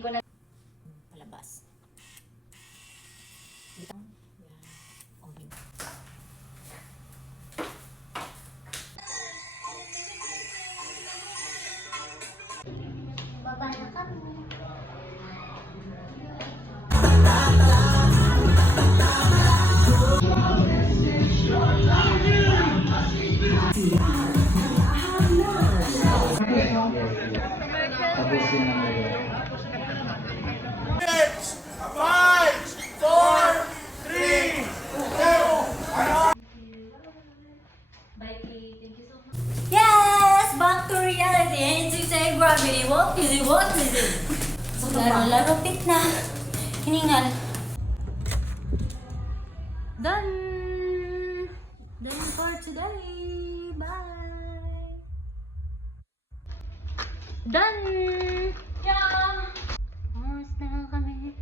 ko na palabas. Yan. Okay. Baba na kami. Tapusin lang nila. 5, 4, 3, 2. Bye, Kate. Thank you so much. Yes! Back to reality. Anything say gravity. What is it? What is it? Laro pit na. Hiningal. Done! Done for today. Bye! Done! Yeah! Oras na kami.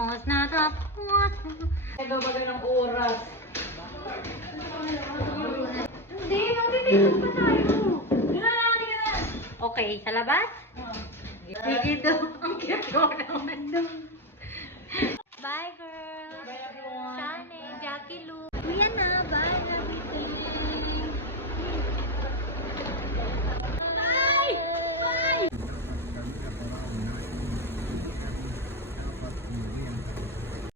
Oras na tapos. Nagbabagal ng oras. Hindi, magtitigil pa tayo. Okay, sa labas? Dito. Ang cute ko naman doon. Bye, girl. Bye, everyone. Shane, Jackie Lou.